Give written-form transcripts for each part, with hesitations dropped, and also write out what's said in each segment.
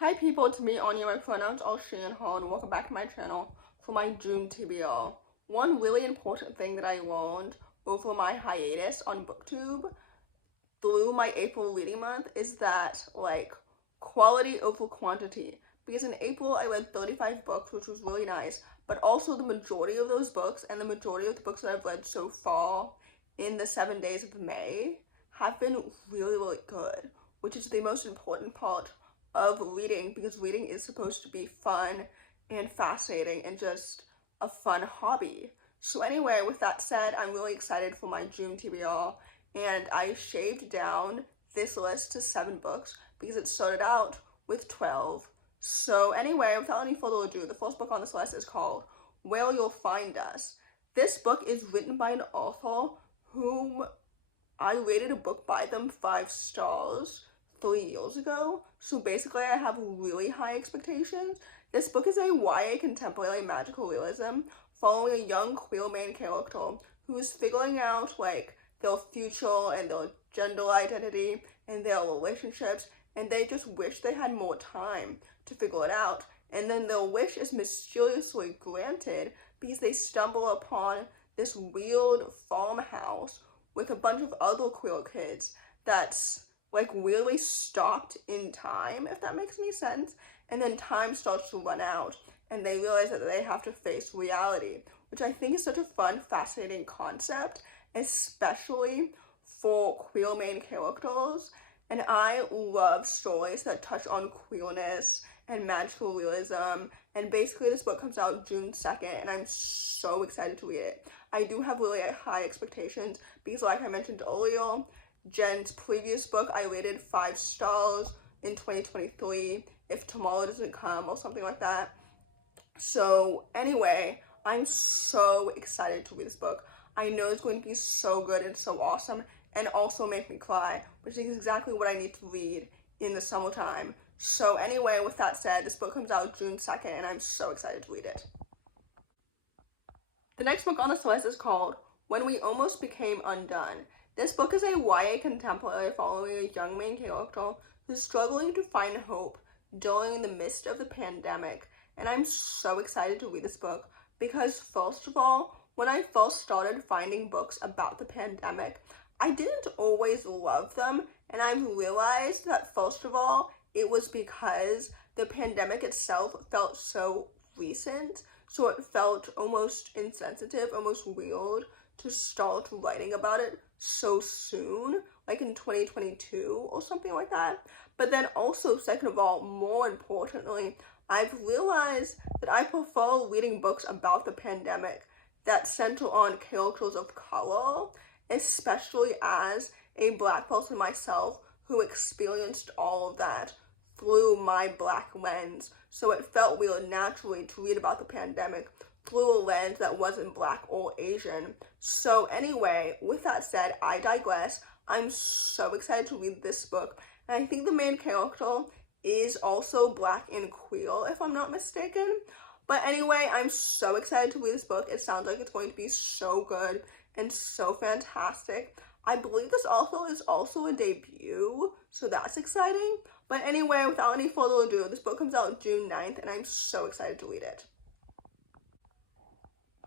Hi people, it's me, Anja. My pronouns are she and her, and welcome back to my channel for my June TBR. One really important thing that I learned over my hiatus on BookTube through my April reading month is that, quality over quantity. Because in April, I read 35 books, which was really nice, but also the majority of those books and the majority of the books that I've read so far in the 7 days of May have been really, really good, which is the most important part of reading, because reading is supposed to be fun and fascinating and just a fun hobby. So anyway, with that said, I'm really excited for my June TBR, and I shaved down this list to 7 books because it started out with 12. So anyway, without any further ado, the first book on this list is called Where You'll Find Us. This book is written by an author whom I rated a book by them 5 stars 3 years ago, so basically I have really high expectations. This book is a YA contemporary magical realism following a young queer main character who is figuring out their future and their gender identity and their relationships, and they just wish they had more time to figure it out. And then their wish is mysteriously granted because they stumble upon this weird farmhouse with a bunch of other queer kids that's weirdly stopped in time, if that makes any sense. And then time starts to run out and they realize that they have to face reality, which I think is such a fun, fascinating concept, especially for queer main characters. And I love stories that touch on queerness and magical realism. And basically this book comes out June 2nd and I'm so excited to read it. I do have really high expectations because, like I mentioned earlier, Jen's previous book I rated 5 stars in 2023, If Tomorrow Doesn't Come or something like that. So anyway, I'm so excited to read this book. I know it's going to be so good and so awesome and also make me cry, which is exactly what I need to read in the summertime. So anyway, with that said, this book comes out June 2nd and I'm so excited to read it. The next book on this list is called When We Almost Became Undone. This book is a YA contemporary following a young main character who's struggling to find hope during the midst of the pandemic, and I'm so excited to read this book because, first of all, when I first started finding books about the pandemic, I didn't always love them, and I've realized that, first of all, it was because the pandemic itself felt so recent, so it felt almost insensitive, almost weird to start writing about it so soon, like in 2022 or something like that. But then also, second of all, more importantly, I've realized that I prefer reading books about the pandemic that center on characters of color, especially as a Black person myself who experienced all of that through my Black lens. So it felt real naturally to read about the pandemic through a lens that wasn't Black or Asian. So anyway, with that said, I digress. I'm so excited to read this book, and I think the main character is also Black and queer, if I'm not mistaken. But anyway, I'm so excited to read this book. It sounds like it's going to be so good and so fantastic. I believe this author is also a debut, so that's exciting. But anyway, without any further ado, this book comes out June 9th, and I'm so excited to read it.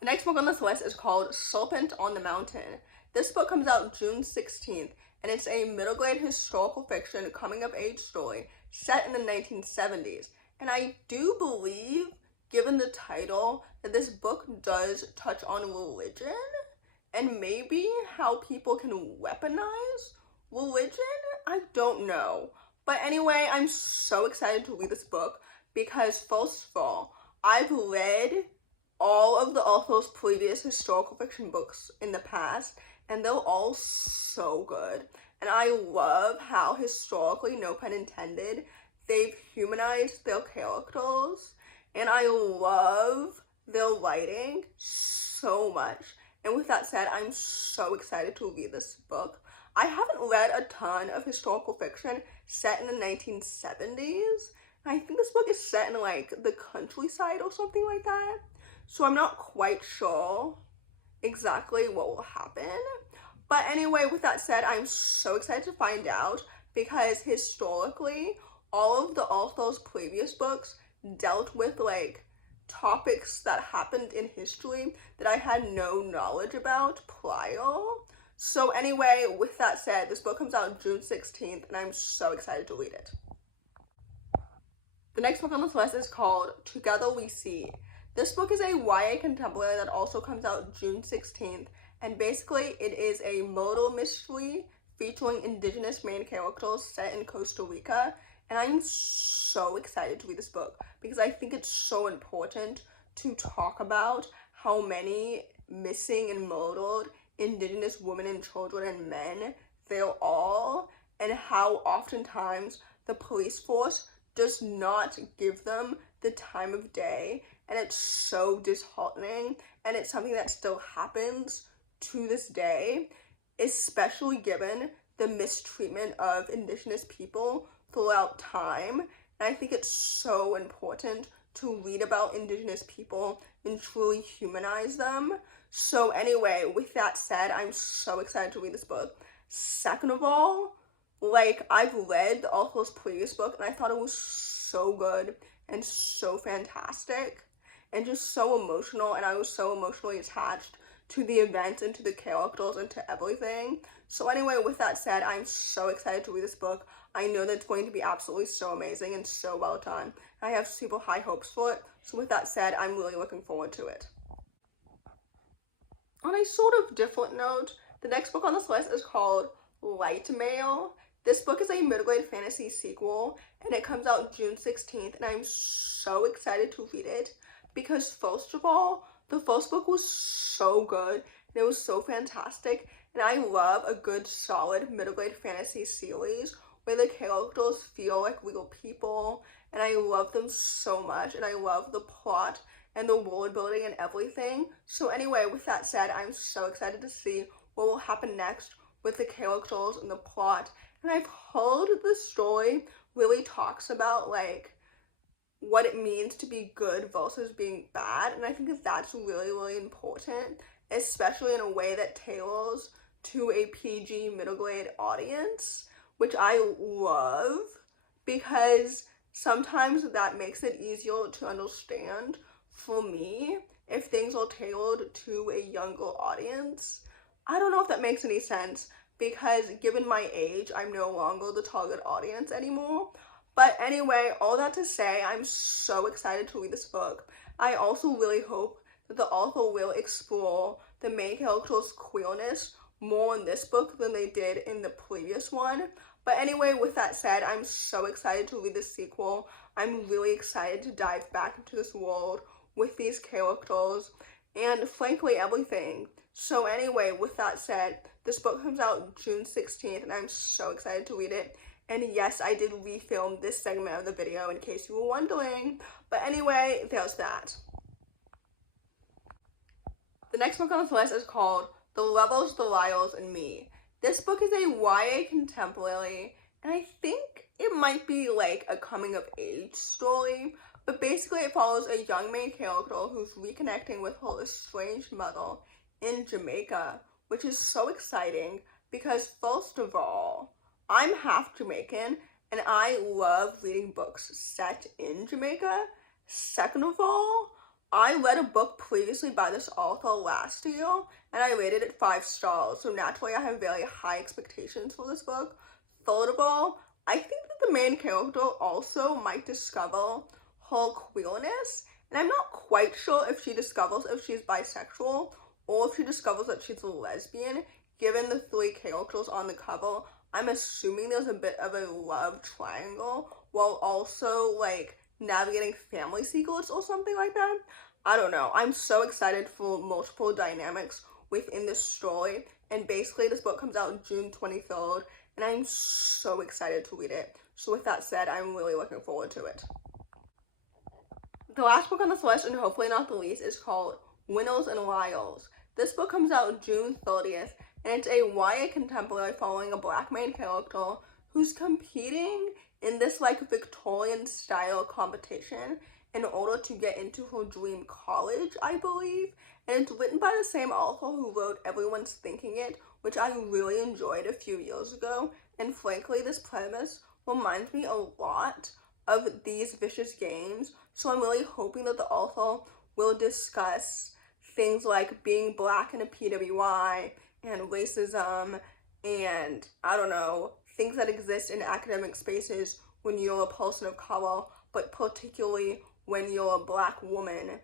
The next book on this list is called Serpent on the Mountain. This book comes out June 16th, and it's a middle grade historical fiction coming-of-age story set in the 1970s. And I do believe, given the title, that this book does touch on religion and maybe how people can weaponize religion. I don't know. But anyway, I'm so excited to read this book because, first of all, I've read all of the author's previous historical fiction books in the past, and they're all so good. And I love how historically, no pun intended, they've humanized their characters, and I love their writing so much. And with that said, I'm so excited to read this book. I haven't read a ton of historical fiction set in the 1970s. I think this book is set in the countryside or something like that. So I'm not quite sure exactly what will happen. But anyway, with that said, I'm so excited to find out because historically, all of the author's previous books dealt with like topics that happened in history that I had no knowledge about prior. So anyway, with that said, this book comes out June 16th, and I'm so excited to read it. The next book on this list is called Together We See. This book is a YA contemporary that also comes out June 16th, and basically it is a murder mystery featuring indigenous main characters set in Costa Rica, and I'm so excited to read this book because I think it's so important to talk about how many missing and murdered indigenous women and children and men there are, and how oftentimes the police force does not give them the time of day, and it's so disheartening, and it's something that still happens to this day, especially given the mistreatment of indigenous people throughout time. And I think it's so important to read about indigenous people and truly humanize them. So anyway, with that said, I'm so excited to read this book. Second of all, like, I've read the author's previous book, and I thought it was so good and so fantastic and just so emotional, and I was so emotionally attached to the events and to the characters and to everything. So anyway, with that said, I'm so excited to read this book. I know that it's going to be absolutely so amazing and so well done. I have super high hopes for it. So with that said, I'm really looking forward to it. On a sort of different note, the next book on this list is called Lightmare. This book is a middle-grade fantasy sequel, and it comes out June 16th, and I'm so excited to read it because, first of all, the first book was so good, and it was so fantastic, and I love a good, solid middle-grade fantasy series where the characters feel like real people, and I love them so much, and I love the plot and the world building and everything. So anyway, with that said, I'm so excited to see what will happen next with the characters and the plot. And I've heard the story really talks about like what it means to be good versus being bad, and I think that that's really, really important, especially in a way that tailors to a PG middle grade audience, which I love because sometimes that makes it easier to understand for me if things are tailored to a younger audience. I don't know if that makes any sense because given my age, I'm no longer the target audience anymore. But anyway, all that to say, I'm so excited to read this book. I also really hope that the author will explore the main character's queerness more in this book than they did in the previous one. But anyway, with that said, I'm so excited to read this sequel. I'm really excited to dive back into this world with these characters and frankly everything. So anyway, with that said, this book comes out June 16th, and I'm so excited to read it. And yes, I did refilm this segment of the video in case you were wondering. But anyway, there's that. The next book on this list is called The Levels, the Liars, and Me. This book is a YA contemporary, and I think it might be like a coming of age story, but basically it follows a young main character who's reconnecting with her estranged mother in Jamaica, which is so exciting because first of all, I'm half Jamaican, and I love reading books set in Jamaica. Second of all, I read a book previously by this author last year, and I rated it 5 stars, so naturally I have very high expectations for this book. Third of all, I think that the main character also might discover her queerness, and I'm not quite sure if she discovers if she's bisexual or if she discovers that she's a lesbian, given the 3 characters on the cover. I'm assuming there's a bit of a love triangle while also like navigating family secrets or something like that. I don't know. I'm so excited for multiple dynamics within this story, and basically this book comes out June 23rd, and I'm so excited to read it. So with that said, I'm really looking forward to it. The last book on this list, and hopefully not the least, is called Winners and Liars. This book comes out June 30th, and it's a YA contemporary following a black main character who's competing in this like Victorian style competition in order to get into her dream college, I believe. And it's written by the same author who wrote Everyone's Thinking It, which I really enjoyed a few years ago. And frankly, this premise reminds me a lot of these vicious games. So I'm really hoping that the author will discuss things like being black in a PWI and racism and, I don't know, things that exist in academic spaces when you're a person of color, but particularly when you're a black woman.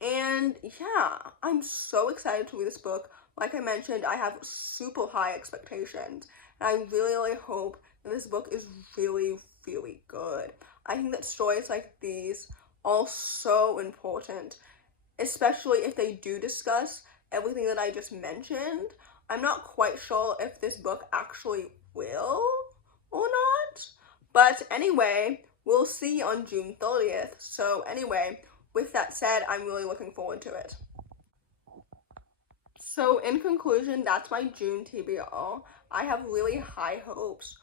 And yeah, I'm so excited to read this book. Like I mentioned, I have super high expectations, and I really, really hope that this book is really, really good. I think that stories like these are so important, especially if they do discuss everything that I just mentioned. I'm not quite sure if this book actually will or not, but anyway, we'll see on June 30th. So anyway, with that said, I'm really looking forward to it. So in conclusion, that's my June TBR. I have really high hopes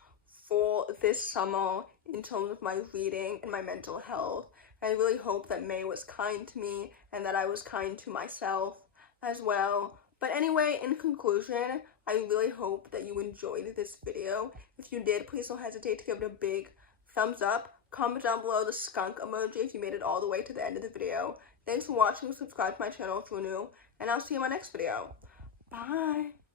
for this summer in terms of my reading and my mental health. I really hope that May was kind to me and that I was kind to myself as well. But anyway, in conclusion, I really hope that you enjoyed this video. If you did, please don't hesitate to give it a big thumbs up. Comment down below the skunk emoji if you made it all the way to the end of the video. Thanks for watching. Subscribe to my channel if you're new, and I'll see you in my next video. Bye!